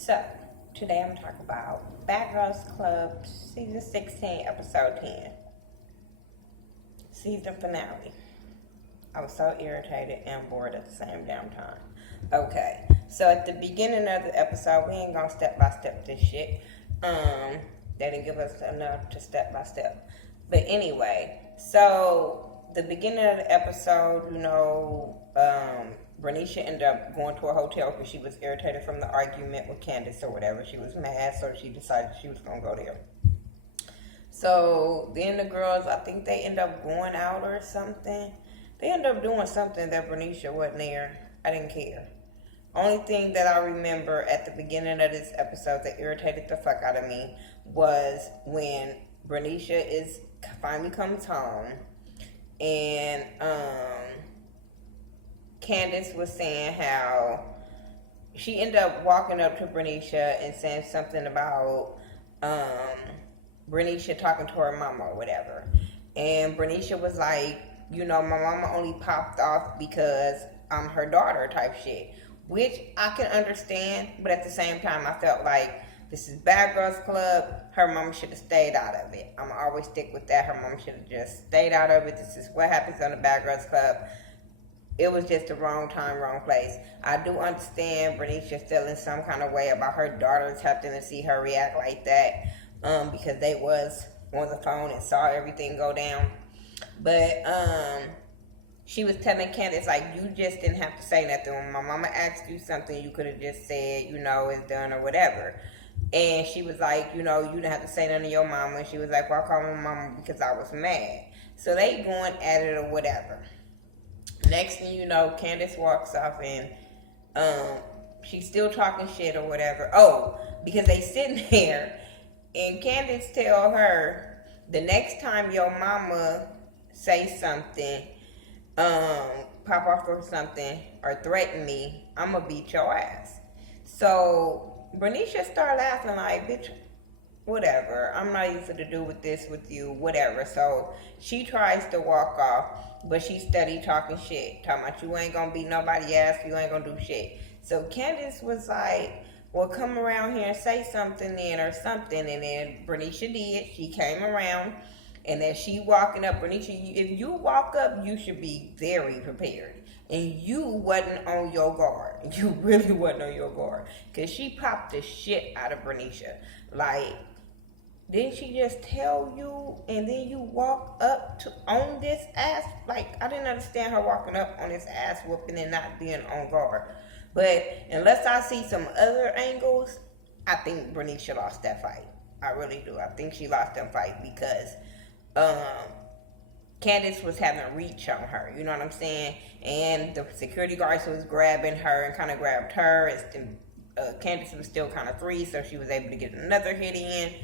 So, today I'm talking about Bad Girls Club Season 16, Episode 10. Season finale. I was so irritated and bored at the same damn time. Okay, so at the beginning of the episode, we ain't gonna step by step this shit. They didn't give us enough to step by step. But anyway, so the beginning of the episode, Bernicia ended up going to a hotel because she was irritated from the argument with Candace or whatever. She was mad, so she decided she was gonna go there. So then the girls, I think they end up going out or something. They end up doing something that Bernicia wasn't there. I didn't care. Only thing that I remember at the beginning of this episode that irritated the fuck out of me was when Bernicia finally comes home and Candace was saying how she ended up walking up to Bernicia and saying something about Bernicia talking to her mama or whatever. And Bernicia was like, my mama only popped off because I'm her daughter type shit. Which I can understand, but at the same time, I felt like this is Bad Girls Club. Her mama should have stayed out of it. I'm going to always stick with that. Her mama should have just stayed out of it. This is what happens on the Bad Girls Club. It was just the wrong time, wrong place. I do understand Bernicia feeling some kind of way about her daughters having to see her react like that because they was on the phone and saw everything go down. But she was telling Candace, like, you just didn't have to say nothing. When my mama asked you something, you could have just said, it's done or whatever. And she was like, you didn't have to say nothing to your mama. And she was like, well, I called my mama because I was mad. So they going at it or whatever. Next thing you know, Candace walks off and she's still talking shit or whatever. Oh, because they sitting there and Candace tell her, the next time your mama say something, pop off or something, or threaten me, I'm gonna beat your ass. So Bernicia started laughing like, bitch, whatever. I'm not even to do with this with you, whatever. So she tries to walk off, but she steady talking shit. Talking about you ain't gonna beat nobody ass, you ain't gonna do shit. So Candace was like, well, come around here and say something then or something. And then Bernicia did. She came around. And as she walking up, Bernicia, if you walk up, you should be very prepared. And you wasn't on your guard. You really wasn't on your guard. Because she popped the shit out of Bernicia. Like, didn't she just tell you and then you walk up to on this ass? Like, I didn't understand her walking up on this ass whooping and not being on guard. But unless I see some other angles, I think Bernicia lost that fight. I really do. I think she lost that fight because Candace was having reach on her, you know what I'm saying? And the security guards was grabbing her and kind of grabbed her. And Candace was still kind of free, so she was able to get another hit in.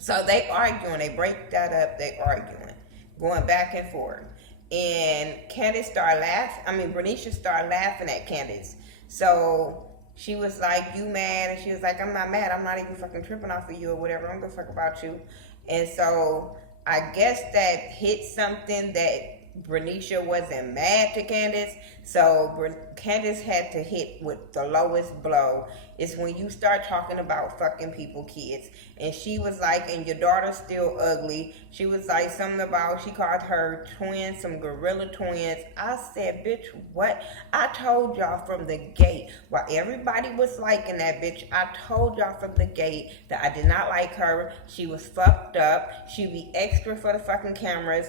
So they arguing, they break that up, they arguing, going back and forth. And Candace started laughing, Bernicia started laughing at Candace. So she was like, you mad? And she was like, I'm not mad, I'm not even fucking tripping off of you or whatever, I don't give a fuck about you. And so I guess that hit something that Bernicia wasn't mad to Candace. So Candace had to hit with the lowest blow. It's when you start talking about fucking people, kids. And she was like, and your daughter's still ugly. She was like something about, she called her twins some gorilla twins. I said, bitch, what? I told y'all from the gate, while everybody was liking that bitch, I told y'all from the gate that I did not like her. She was fucked up. She'd be extra for the fucking cameras.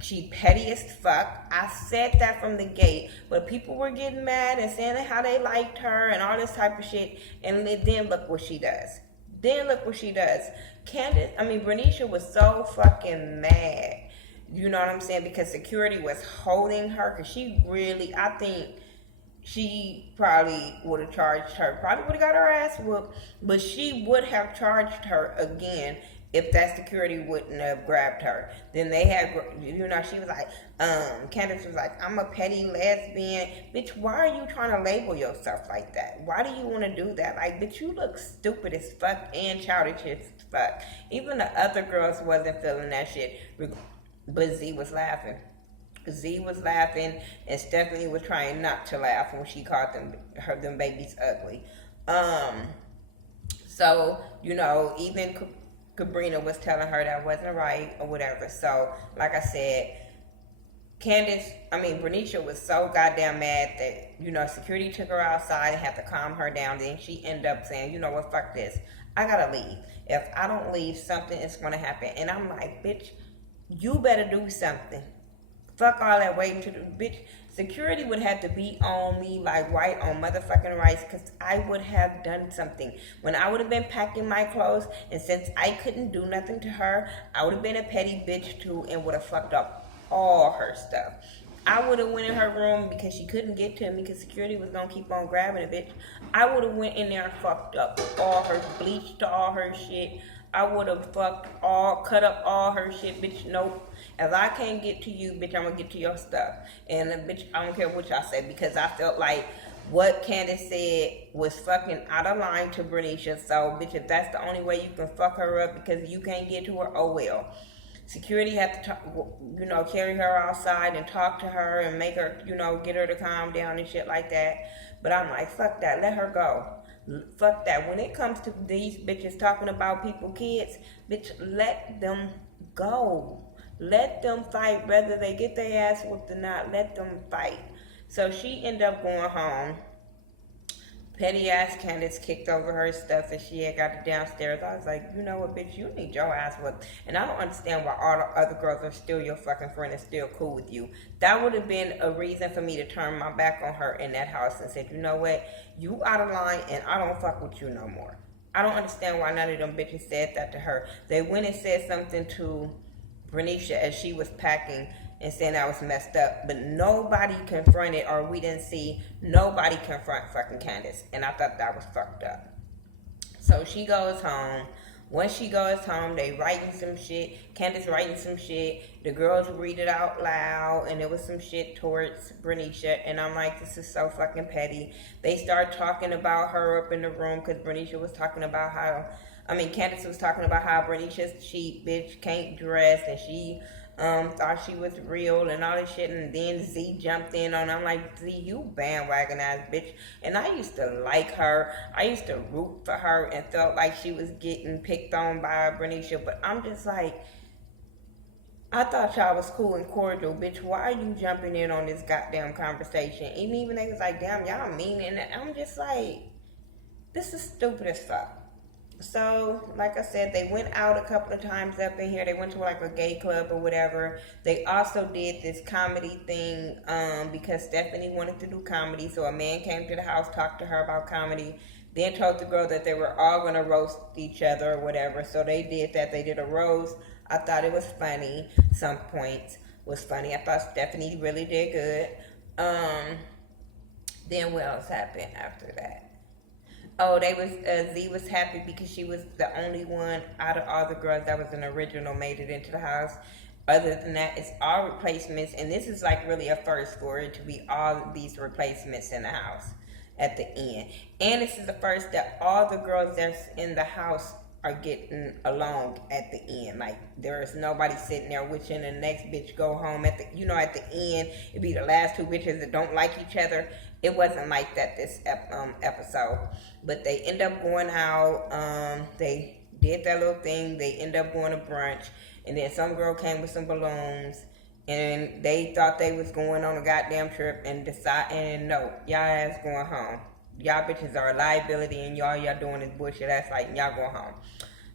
She petty as fuck. I said that from the gate, but people were getting mad and saying how they liked her and all this type of shit. And then look what she does. Bernicia was so fucking mad. You know what I'm saying? Because security was holding her. Because I think she probably would have charged her. Probably would have got her ass whooped. But she would have charged her again if that security wouldn't have grabbed her. Then they had, she was like, Candace was like, I'm a petty lesbian. Bitch, why are you trying to label yourself like that? Why do you want to do that? Like, bitch, you look stupid as fuck and childish as fuck. Even the other girls wasn't feeling that shit, but Z was laughing. Z was laughing, and Stephanie was trying not to laugh when she called them babies ugly. So even Sabrina was telling her that wasn't right or whatever. So, like I said, Bernicia was so goddamn mad that, security took her outside and had to calm her down. Then she ended up saying, you know what, fuck this. I gotta leave. If I don't leave, something is gonna happen. And I'm like, bitch, you better do something. Fuck all that waiting to do. Bitch, security would have to be on me like right on motherfucking rights, because I would have done something. When I would have been packing my clothes, and since I couldn't do nothing to her, I would have been a petty bitch too and would have fucked up all her stuff. I would have went in her room because she couldn't get to me because security was going to keep on grabbing the bitch. I would have went in there and fucked up all her, bleached all her shit. I would have cut up all her shit, bitch. Nope. If I can't get to you, bitch, I'm going to get to your stuff. And bitch, I don't care what y'all say, because I felt like what Candace said was fucking out of line to Bernicia. So, bitch, if that's the only way you can fuck her up because you can't get to her, oh well. Security had to, carry her outside and talk to her and make her, get her to calm down and shit like that. But I'm like, fuck that. Let her go. Fuck that. When it comes to these bitches talking about people, kids, bitch, let them go. Let them fight. Whether they get their ass whooped or not, let them fight. So she ended up going home. Petty ass Candace kicked over her stuff and she had got it downstairs. I was like, you know what, bitch, you need your ass whooped. And I don't understand why all the other girls are still your fucking friend and still cool with you. That would have been a reason for me to turn my back on her in that house and said, you know what, you out of line and I don't fuck with you no more. I don't understand why none of them bitches said that to her. They went and said something to Bernicia as she was packing and saying I was messed up, but nobody confronted, or we didn't see nobody confront fucking Candace, and I thought that was fucked up. So she goes home. Once she goes home, they writing some shit. Candace writing some shit. The girls read it out loud, and it was some shit towards Bernicia, and I'm like, this is so fucking petty. They start talking about her up in the room, because Bernicia was talking about Candace was talking about how Bernicia's cheap, bitch, can't dress, and she thought she was real and all this shit, and then Z jumped in on her. I'm like, Z, you bandwagon ass bitch. And I used to like her. I used to root for her and felt like she was getting picked on by Bernicia, but I'm just like, I thought y'all was cool and cordial, bitch. Why are you jumping in on this goddamn conversation? And even they was like, damn, y'all mean it. And I'm just like, this is stupid as fuck. So, like I said, they went out a couple of times up in here. They went to like a gay club or whatever. They also did this comedy thing because Stephanie wanted to do comedy. So a man came to the house, talked to her about comedy, then told the girl that they were all going to roast each other or whatever. So they did that. They did a roast. I thought it was funny. Some points was funny. I thought Stephanie really did good. Then what else happened after that? Oh, Z was happy because she was the only one out of all the girls that was an original made it into the house. Other than that, it's all replacements, and this is like really a first for it to be all of these replacements in the house at the end. And this is the first that all the girls that's in the house are getting along at the end. Like, there is nobody sitting there wishing the next bitch go home at the end. It'd be the last two bitches that don't like each other. It wasn't like that this episode. But they end up going out. They did that little thing. They end up going to brunch. And then some girl came with some balloons. And they thought they was going on a goddamn trip and no, y'all ass going home. Y'all bitches are a liability and y'all doing this bullshit. That's like, y'all go home.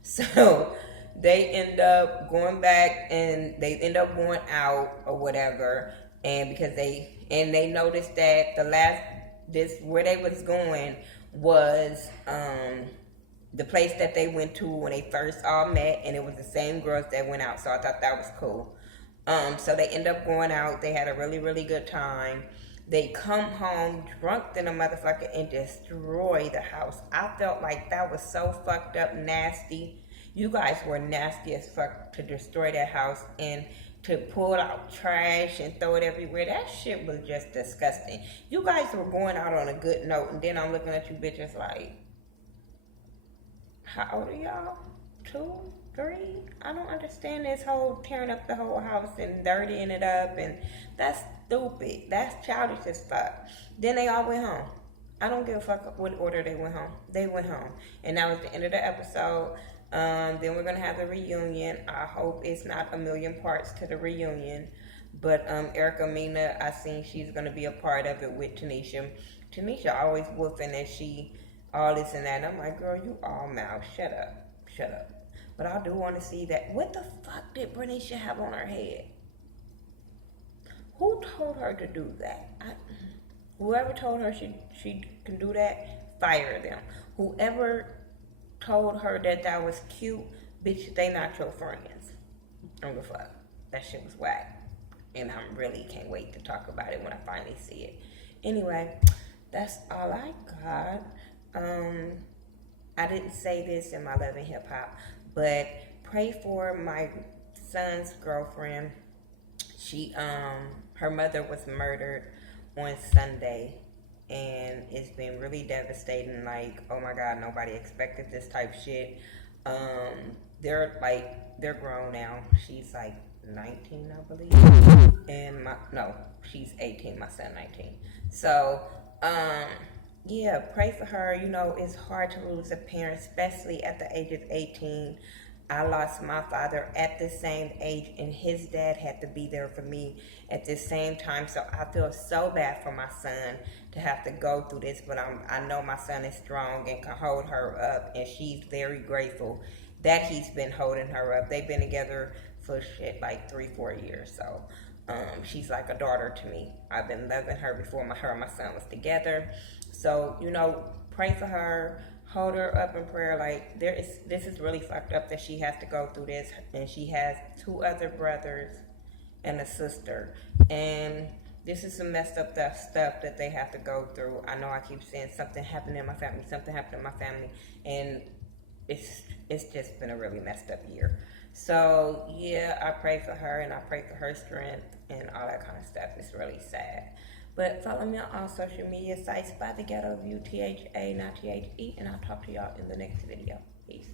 So they end up going back and they end up going out or whatever. And because they noticed that where they was going was the place that they went to when they first all met, and it was the same girls that went out. So I thought that was cool. So they end up going out. They had a really, really good time. They come home drunk than a motherfucker and destroy the house. I felt like that was so fucked up, nasty. You guys were nasty as fuck to destroy that house and to pull out trash and throw it everywhere. That shit was just disgusting. You guys were going out on a good note, and then I'm looking at you bitches like, how old are y'all? 2? 3. I don't understand this whole tearing up the whole house and dirtying it up, and that's stupid. That's childish as fuck. Then they all went home. I don't give a fuck what order they went home. They went home, and that was the end of the episode. Then we're gonna have the reunion. I hope it's not a million parts to the reunion, but Erica Mena, I seen she's gonna be a part of it with Tanisha. Tanisha always woofing that she all this and that. And I'm like, girl, you all mouth. Shut up. But I do want to see that. What the fuck did Bernicia have on her head? Who told her to do that? Whoever told her she can do that, fire them. Whoever told her that was cute, bitch, they not your friends. I don't give a fuck. That shit was whack. And I really can't wait to talk about it when I finally see it. Anyway, that's all I got. I didn't say this in my Love and Hip Hop, but pray for my son's girlfriend. She her mother was murdered on Sunday, and it's been really devastating. Like, oh my God, nobody expected this type shit. They're grown now. She's like 19, I believe, and she's 18. My son 19. So yeah, pray for her. You know, it's hard to lose a parent, especially at the age of 18. I lost my father at the same age, and his dad had to be there for me at the same time. So I feel so bad for my son to have to go through this, but I know my son is strong and can hold her up, and she's very grateful that he's been holding her up. They've been together for like 3-4 years, so she's like a daughter to me. I've been loving her before her and my son was together. So, you know, pray for her. Hold her up in prayer. Like, this is really fucked up that she has to go through this, and she has 2 other brothers and a sister, and this is some messed up stuff that they have to go through. I know I keep saying something happened in my family, and it's just been a really messed up year. So yeah, I pray for her, and I pray for her strength and all that kind of stuff. It's really sad. But follow me on all social media sites by Thaghettoview, THA, not THE, and I'll talk to y'all in the next video. Peace.